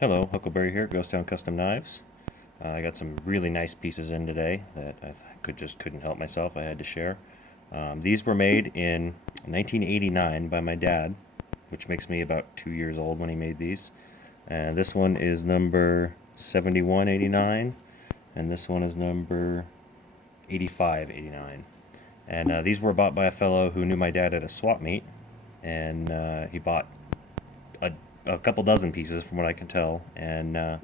Hello, Huckleberry here, Ghostown Custom Knives. I got some really nice pieces in today that I couldn't help myself. I had to share. These were made in 1989 by my dad, which makes me about 2 years old when he made these. And this one is number 7189, and this one is number 8589. And these were bought by a fellow who knew my dad at a swap meet, and he bought a, a couple dozen pieces from what I can tell, and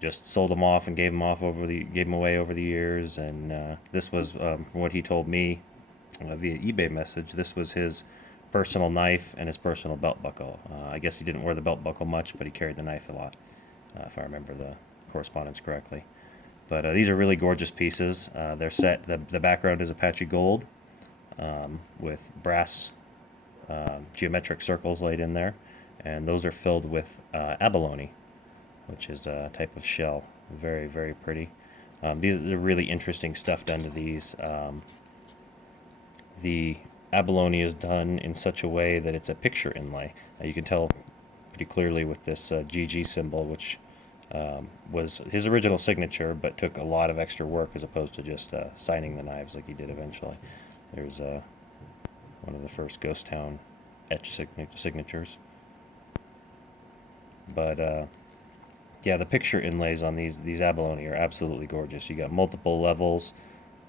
just sold them off and gave them away over the years. And this was, from what he told me via eBay message, this was his personal knife and his personal belt buckle. I guess he didn't wear the belt buckle much, but he carried the knife a lot, if I remember the correspondence correctly. But these are really gorgeous pieces. They're set. The background is Apache gold with brass geometric circles laid in there, and those are filled with abalone, which is a type of shell. Very, very pretty. These are really interesting stuff done to these. The abalone is done in such a way that it's a picture inlay. You can tell pretty clearly with this GG symbol, which was his original signature, but took a lot of extra work as opposed to just signing the knives like he did eventually. There's one of the first Ghost Town etch signatures. But yeah, the picture inlays on these abalone are absolutely gorgeous. You got multiple levels.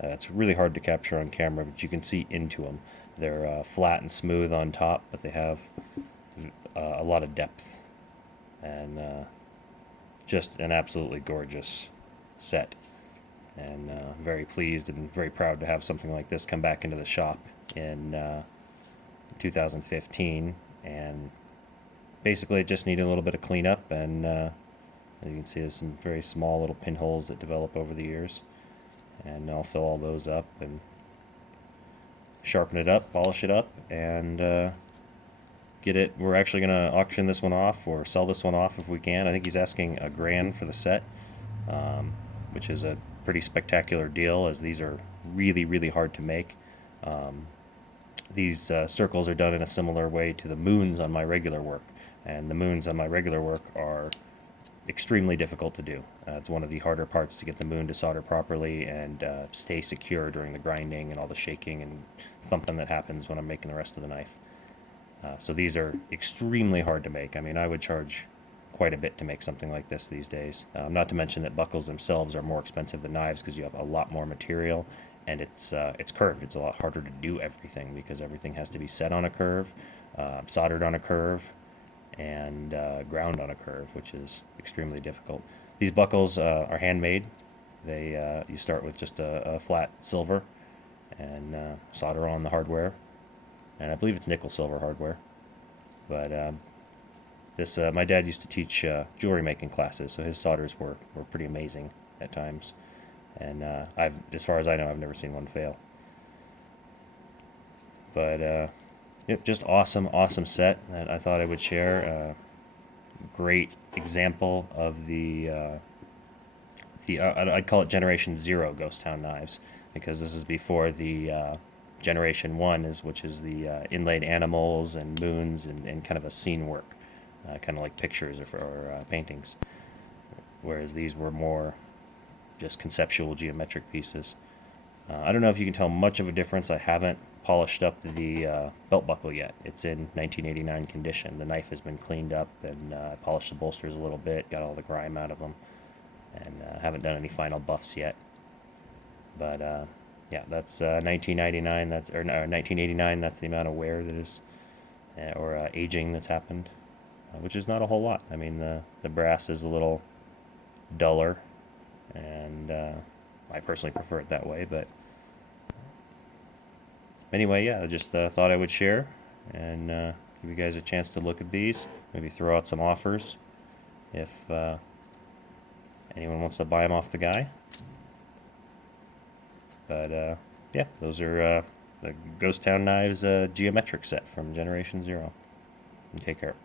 It's really hard to capture on camera, but you can see into them. They're flat and smooth on top, but they have a lot of depth, and just an absolutely gorgeous set. And very pleased and very proud to have something like this come back into the shop in 2015. And basically, it just needed a little bit of cleanup, and as you can see, there's some very small little pinholes that develop over the years. And I'll fill all those up and sharpen it up, polish it up, and get it. We're actually going to auction this one off or sell this one off if we can. I think he's asking $1,000 for the set, which is a pretty spectacular deal, as these are really, really hard to make. These circles are done in a similar way to the moons on my regular work, and the moons on my regular work are extremely difficult to do. It's one of the harder parts to get the moon to solder properly and stay secure during the grinding and all the shaking and thumping that happens when I'm making the rest of the knife. So these are extremely hard to make. I mean, I would charge quite a bit to make something like this these days. Not to mention that buckles themselves are more expensive than knives because you have a lot more material, and it's curved. It's a lot harder to do everything because everything has to be set on a curve, soldered on a curve, and ground on a curve, which is extremely difficult. These buckles are handmade. You start with just a flat silver and solder on the hardware, and I believe it's nickel silver hardware. But this my dad used to teach jewelry making classes, so his solders were pretty amazing at times. And as far as I know, I've never seen one fail. But yep, just awesome set that I thought I would share. Great example of I'd call it Generation Zero Ghost Town knives, because this is before the Generation One, which is the inlaid animals and moons and kind of a scene work, kind of like pictures or paintings. Whereas these were more just conceptual geometric pieces. I don't know if you can tell much of a difference. I haven't polished up the belt buckle yet. It's in 1989 condition. The knife has been cleaned up, and polished the bolsters a little bit, got all the grime out of them, and haven't done any final buffs yet. But yeah, that's 1999. Or 1989. That's the amount of wear that is, or aging that's happened, which is not a whole lot. I mean, the brass is a little duller, and I personally prefer it that way. But anyway, yeah, I just thought I would share and give you guys a chance to look at these. Maybe throw out some offers if anyone wants to buy them off the guy. But yeah, those are the Ghost Town Knives geometric set from Generation Zero. And take care.